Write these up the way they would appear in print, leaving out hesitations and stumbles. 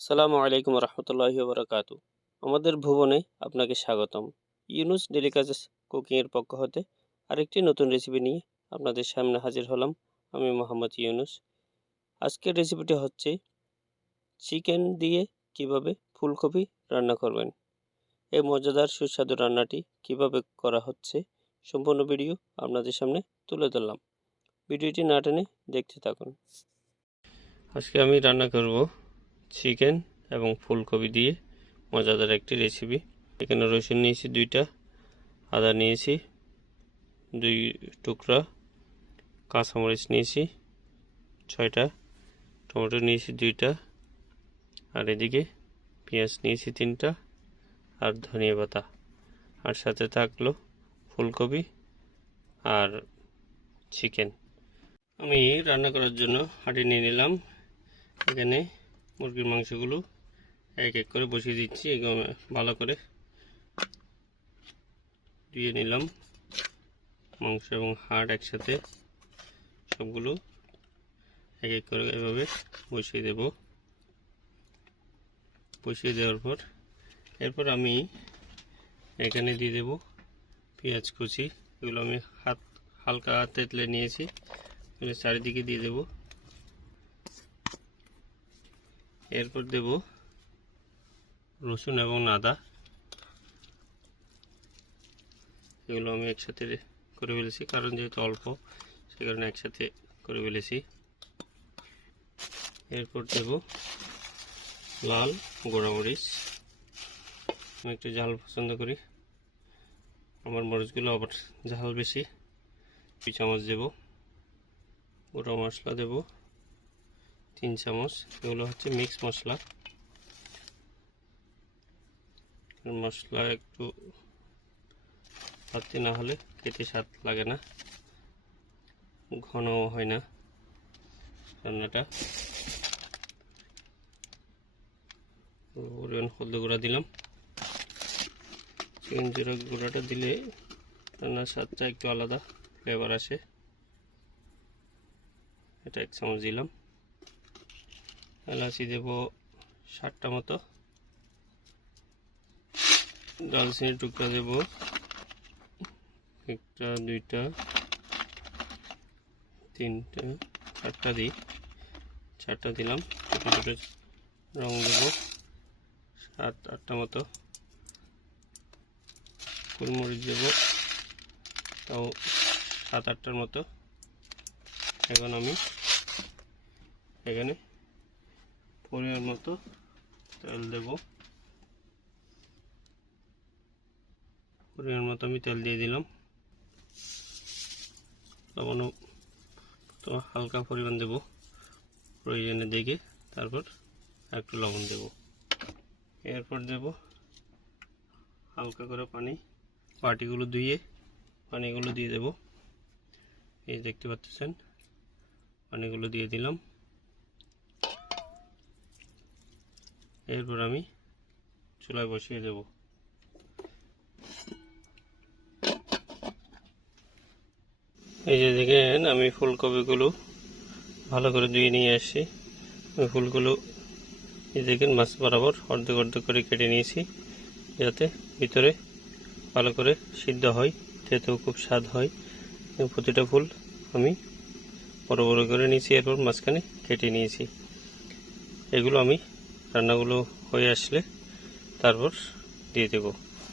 সালামু আলাইকুম রহমতুল্লাহি বারাকাতু। আমাদের ভুবনে আপনাকে স্বাগতম। ইউনুস ডেলিকাসেস কুকিংয়ের পক্ষ হতে আরেকটি নতুন রেসিপি নিয়ে আপনাদের সামনে হাজির হলাম। আমি মোহাম্মদ ইউনুস। আজকের রেসিপিটি হচ্ছে চিকেন দিয়ে কিভাবে ফুলকপি রান্না করবেন। এই মজাদার সুস্বাদু রান্নাটি কিভাবে করা হচ্ছে সম্পূর্ণ ভিডিও আপনাদের সামনে তুলে ধরলাম। ভিডিওটি না টেনে দেখতে থাকুন। আজকে আমি রান্না করব চিকেন এবং ফুলকপি দিয়ে মজাদার একটি রেসিপি। এখানে রসুন নিয়েছি 2টা, আদা নিয়েছি 2 টুকরা, কাঁচামরিচ নিয়েছি 6টা, টমেটো নিয়েছি 2টা, আর এদিকে পেঁয়াজ নিয়েছি 3টা, আর ধনিয়া পাতা, আর সাথে থাকলো ফুলকপি আর চিকেন। আমি রান্না করার জন্য হাঁড়ি নিয়ে নিলাম। এখানে মুরগির মাংসগুলো এক এক করে বসিয়ে দিচ্ছি। এগুলো ভালো করে ধুয়ে নিলাম। মাংস এবং হাড় একসাথে সবগুলো এক এক করে এভাবে বসিয়ে দেব। বসিয়ে দেওয়ার পর এরপর আমি এখানে দিয়ে দেব পেঁয়াজ কুচি। এগুলো আমি হালকা তেঁতলে নিয়েছি, এগুলো চারিদিকে দিয়ে দেব। এরপর দেব রসুন এবং আদা, এগুলো আমি একসাথে করে ফেলেছি, কারণ যেহেতু অল্প সে কারণে একসাথে করে ফেলেছি। এরপর দেব লাল গোড়ামরিচ। আমি একটু ঝাল পছন্দ করি, আমার মরিচগুলো আবার ঝাল বেশি। 2 চামচ দেব। গুঁড়ো মশলা দেব 3 চামচ। এগুলো হচ্ছে মিক্স মশলা। মশলা একটু ভাতে না হলে খেতে স্বাদ লাগে না, ঘনও হয় না রান্নাটা। পরিমাণ হলদি গুঁড়া দিলাম। চিকেন জিরা গুঁড়াটা দিলে রান্নার স্বাদটা একটু আলাদা ফ্লেভার আসে। এটা 1 চামচ দিলাম। এলাচি দেব 7টা মতো। দারচিনির টুকরা দেব 1টা, 2টা, 3টা, 4টা দিই। 4টা দিলাম। ছোটো ছোটো রং দেব 7-8টা মতো। গোলমরিচ দেব তাও 7-8টার মতো। এখন আমি এখানে পরিমাণ মতো তেল দেব। পরিমাণ মতো আমি তেল দিয়ে দিলাম। লবণ তো হালকা পরিমাণ দেব, প্রয়োজনে দেখে তারপর একটু লবণ দেব। এরপর দেব হালকা করে পানি, বাটিগুলো ধুয়ে পানিগুলো দিয়ে দেব। এই দেখতে পাচ্ছেন পানিগুলো দিয়ে দিলাম। এরপর আমি চুলায় বসিয়ে দেব। এই যে দেখেন আমি ফুলকপিগুলো ভালো করে ধুয়ে নিয়ে আসছি। ফুলগুলো এই দেখেন মাছ বরাবর অর্ধেক অর্ধেক করে কেটে নিয়েছি, যাতে ভিতরে ভালো করে সিদ্ধ হয়, খেতেও খুব স্বাদ হয়। প্রতিটা ফুল আমি বড় বড় করে নিয়েছি, এরপর মাঝখানে কেটে নিয়েছি। এগুলো আমি রান্নাগুলো হয়ে আসলে তারপর দিয়ে দেব।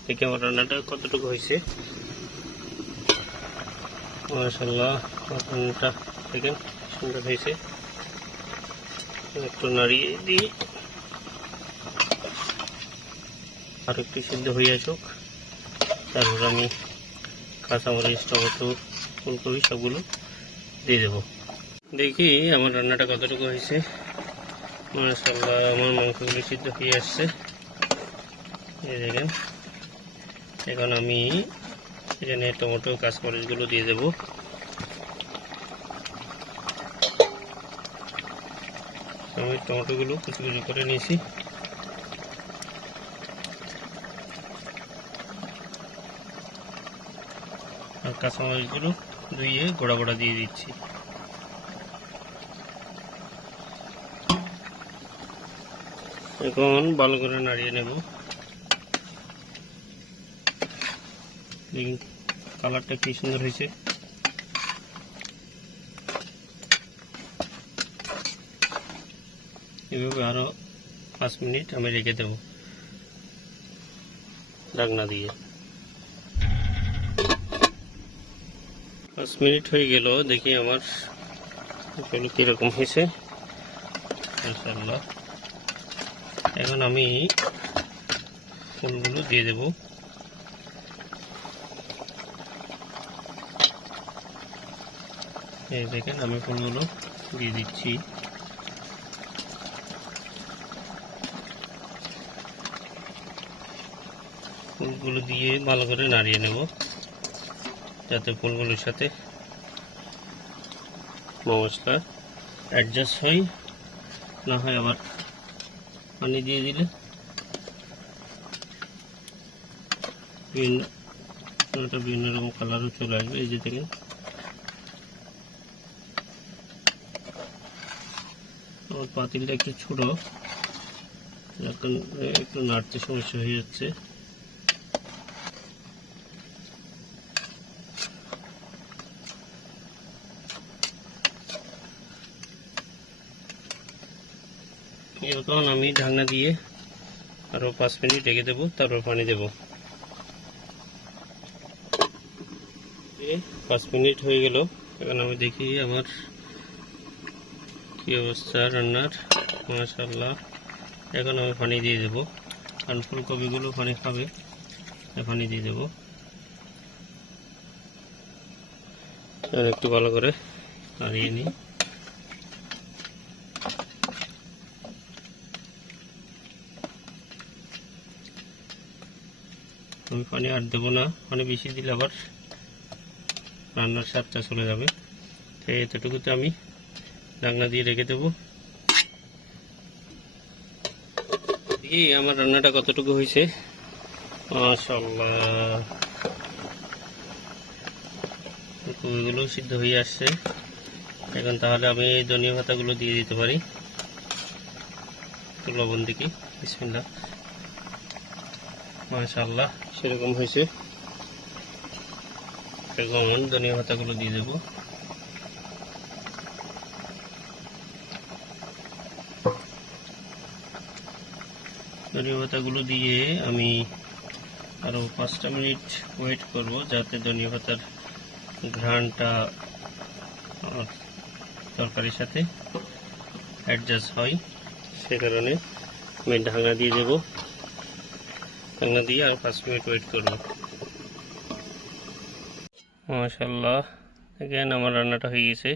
দেখি আমার রান্নাটা কতটুকু হয়েছে। মাশাআল্লাহ, রান্নাটা দেখেন সুন্দর হয়েছে। একটু নাড়িয়ে দিই, আর একটু সিদ্ধ হয়ে আসুক। তারপর আমি কাঁচামরিচ, টমেটো, ফুলকপি সবগুলো দিয়ে দেব। দেখি আমার রান্নাটা কতটুকু হয়েছে। মাশাআল্লাহ, আমার মাংসগুলো সিদ্ধ হয়ে আসছে। এই দেখেন। এখন আমি এখানে টমেটো, কাঁচামরিচগুলো দিয়ে দেব। আমি টমেটোগুলো কুচি কুচি করে নিয়েছি। আর কাঁচামরিচগুলো ধুয়ে গোড়া গোড়া দিয়ে দিচ্ছি। এখন ভালো করে নাড়িয়ে নেব। দেখুন কালারটা কি সুন্দর হয়েছে। এভাবে আরো 5 মিনিট আমি রেখে দেব ঢাকনা দিয়ে। 5 মিনিট হয়ে গেল, দেখি আমার এগুলো কিরকম হয়েছে। মাশাআল্লাহ। এখন আমি ফুলগুলো দিয়ে দেব। এই দেখেন আমি ফুলগুলো দিয়ে দিচ্ছি। ফুলগুলো দিয়ে ভালো করে নাড়িয়ে নেব যাতে ফুলগুলোর সাথে মশলা অ্যাডজাস্ট হয়, না হয় আবার পানি দিয়ে দিলে বিভিন্ন রকম কালারও চলে আসবে। এই যে দেখেন আমার পাতিলটা একটু ছোট, এখন একটু নাড়তে সমস্যা হয়ে যাচ্ছে। এখন আমি ঢাকনা দিয়ে আরো 5 মিনিট রেখে দেবো, তারপর পানি দেব। 5 মিনিট হয়ে গেল, এখন আমি দেখি আমার কি অবস্থা রান্নার। মাশাআল্লাহ। এখন আমি পানি দিয়ে দেব, কারণ ফুলকপিগুলো পানি খাবে, পানি দিয়ে দেব। একটু ভালো করে নাড়িয়ে নিই। আমি পানি আর দেবো না, পানি বেশি দিলে আবার রান্নার স্বাদটা চলে যাবে। তো এতটুকুতে আমি ঢাকনা দিয়ে রেখে দেবো। এই আমার রান্নাটা কতটুকু হয়েছে। মাশাআল্লাহ, ফুলকপিগুলো সিদ্ধ হয়ে আসছে। এখন তাহলে আমি এই ধনিয়া পাতাগুলো দিয়ে দিতে পারি। লবণ দেখি, বিসমিল্লাহ। মাশাআল্লাহ, সেরকম হয়েছে। এখন ধনিয়া পাতাগুলো দিয়ে দেব। ধনিয়া পাতাগুলো দিয়ে আমি আরো 5টা মিনিট ওয়েট করব, যাতে ধনিয়া পাতার ঘ্রাণটা তরকারির সাথে অ্যাডজাস্ট হয়। সে কারণে আমি ঢাকনা দিয়ে দেব। ঢাকনা দিয়ে আর 5 মিনিট ওয়েট করব। মাশাআল্লাহ, দেখেন আমার রান্নাটা হয়ে গেছে।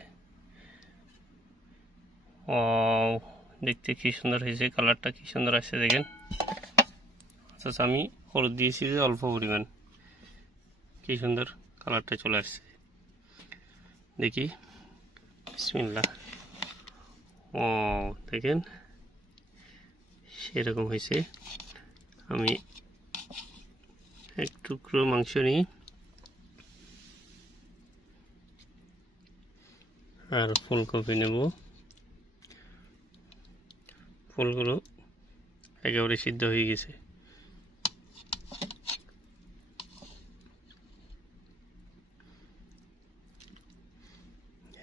দেখতে কি সুন্দর হয়েছে, কালারটা কি সুন্দর আসছে দেখেন। আচ্ছা, আমি হলুদ দিয়েছি যে অল্প পরিমাণ, কি সুন্দর কালারটা চলে আসছে। দেখি, বিসমিল্লাহ। দেখেন সেরকম হয়েছে। আমি এক টুকরো মাংস নিই আর ফুলকপি নেব। ফুলগুলো একেবারে সিদ্ধ হয়ে গেছে।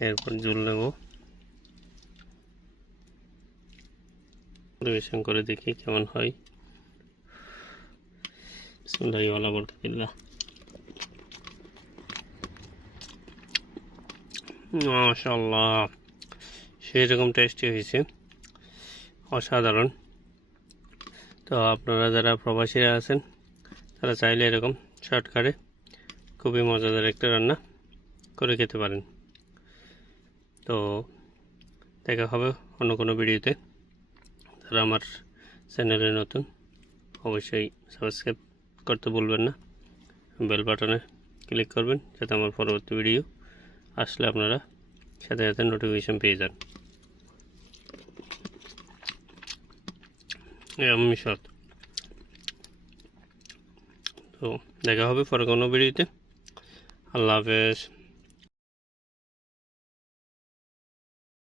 এরপর ঝোল নেব, পরিবেশন করে দেখি কেমন হয়। বিসমিল্লাহি ওয়ালা বারাকাতুল্লাহ। মাশাআল্লাহ, সেরকম টেস্টি হয়েছে, অসাধারণ। তো আপনারা যারা প্রবাসীরা আছেন তারা চাইলে এরকম শর্টকাটে খুবই মজাদার একটা রান্না করে খেতে পারেন। তো দেখা হবে অন্য কোনো ভিডিওতে। যারা আমার চ্যানেলে নতুন অবশ্যই সাবস্ক্রাইব করতে ভুলবেন না, বেল বাটনে ক্লিক করবেন যাতে আমার পরবর্তী ভিডিও আসলে আপনারা সাথে সাথে নোটিফিকেশন পেয়ে যান। আমি সৎ। তো দেখা হবে পরে কোনো ভিডিওতে। আল্লাহ হাফেজ।